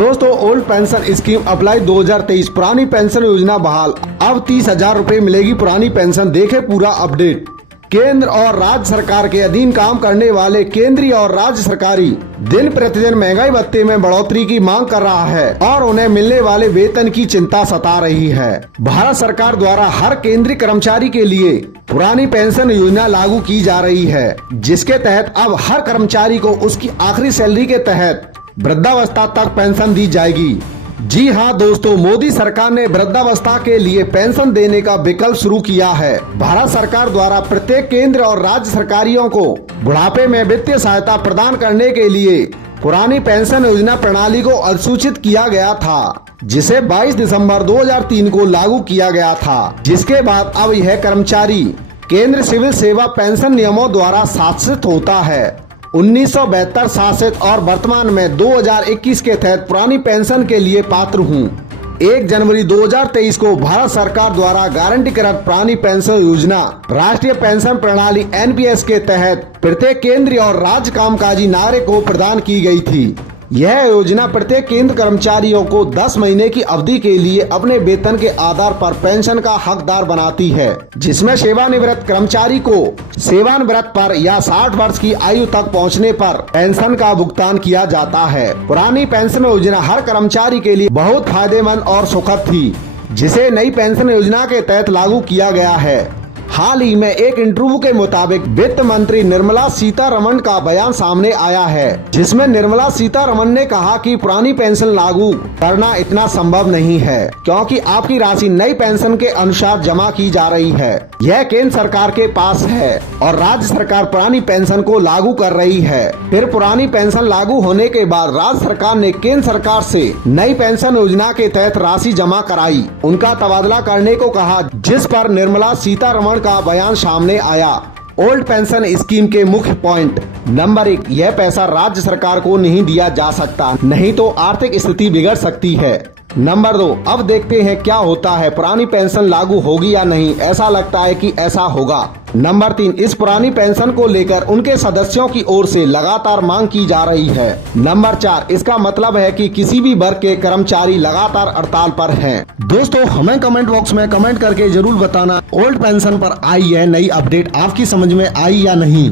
दोस्तों, old pension scheme apply 2023 पुरानी pension योजना बहाल। अब 30,000 रूपए मिलेगी पुरानी पेंशन। देखे पूरा अपडेट। केंद्र और राज्य सरकार के अधीन काम करने वाले केंद्रीय और राज्य सरकारी दिन प्रतिदिन महंगाई भत्ते में बढ़ोतरी की मांग कर रहा है और उन्हें मिलने वाले वेतन की चिंता सता रही है। भारत सरकार द्वारा हर केंद्रीय कर्मचारी के लिए पुरानी पेंशन योजना लागू की जा रही है, जिसके तहत अब हर कर्मचारी को उसकी आखिरी सैलरी के तहत वृद्धावस्था तक पेंशन दी जाएगी। जी हाँ दोस्तों, मोदी सरकार ने वृद्धावस्था के लिए पेंशन देने का विकल्प शुरू किया है। भारत सरकार द्वारा प्रत्येक केंद्र और राज्य सरकारियों को बुढ़ापे में वित्तीय सहायता प्रदान करने के लिए पुरानी पेंशन योजना प्रणाली को अधिसूचित किया गया था, जिसे 22 दिसंबर 2003 को लागू किया गया था। जिसके बाद अब यह कर्मचारी केंद्र सिविल सेवा पेंशन नियमों द्वारा शासित होता है। 1972 शासित और वर्तमान में 2021 के तहत पुरानी पेंशन के लिए पात्र हूँ। 1 जनवरी 2023 को भारत सरकार द्वारा गारंटीकृत पुरानी पेंशन योजना राष्ट्रीय पेंशन प्रणाली NPS के तहत प्रत्येक केंद्रीय और राज्य कामकाजी नागरिक को प्रदान की गई थी। यह योजना प्रत्येक केंद्र कर्मचारियों को 10 महीने की अवधि के लिए अपने वेतन के आधार पर पेंशन का हकदार बनाती है, जिसमें सेवानिवृत्त कर्मचारी को सेवानिवृत्त पर या 60 वर्ष की आयु तक पहुंचने पर पेंशन का भुगतान किया जाता है। पुरानी पेंशन योजना हर कर्मचारी के लिए बहुत फायदेमंद और सुखद थी, जिसे नई पेंशन योजना के तहत लागू किया गया है। हाल ही में एक इंटरव्यू के मुताबिक वित्त मंत्री निर्मला सीतारमण का बयान सामने आया है, जिसमें निर्मला सीतारमण ने कहा कि पुरानी पेंशन लागू करना इतना संभव नहीं है, क्योंकि आपकी राशि नई पेंशन के अनुसार जमा की जा रही है। यह केंद्र सरकार के पास है और राज्य सरकार पुरानी पेंशन को लागू कर रही है। फिर पुरानी पेंशन लागू होने के बाद राज्य सरकार ने केंद्र सरकार से नई पेंशन योजना के तहत राशि जमा कराई, उनका तबादला करने को कहा, जिस पर निर्मला सीतारमण का बयान सामने आया। ओल्ड पेंशन स्कीम के मुख्य पॉइंट। नंबर 1, यह पैसा राज्य सरकार को नहीं दिया जा सकता, नहीं तो आर्थिक स्थिति बिगड़ सकती है। नंबर 2, अब देखते हैं क्या होता है, पुरानी पेंशन लागू होगी या नहीं। ऐसा लगता है कि ऐसा होगा। नंबर 3, इस पुरानी पेंशन को लेकर उनके सदस्यों की ओर से लगातार मांग की जा रही है। नंबर 4, इसका मतलब है कि किसी भी वर्ग के कर्मचारी लगातार हड़ताल पर हैं। दोस्तों, हमें कमेंट बॉक्स में कमेंट करके जरूर बताना, ओल्ड पेंशन पर आई है नई अपडेट आपकी समझ में आई या नहीं।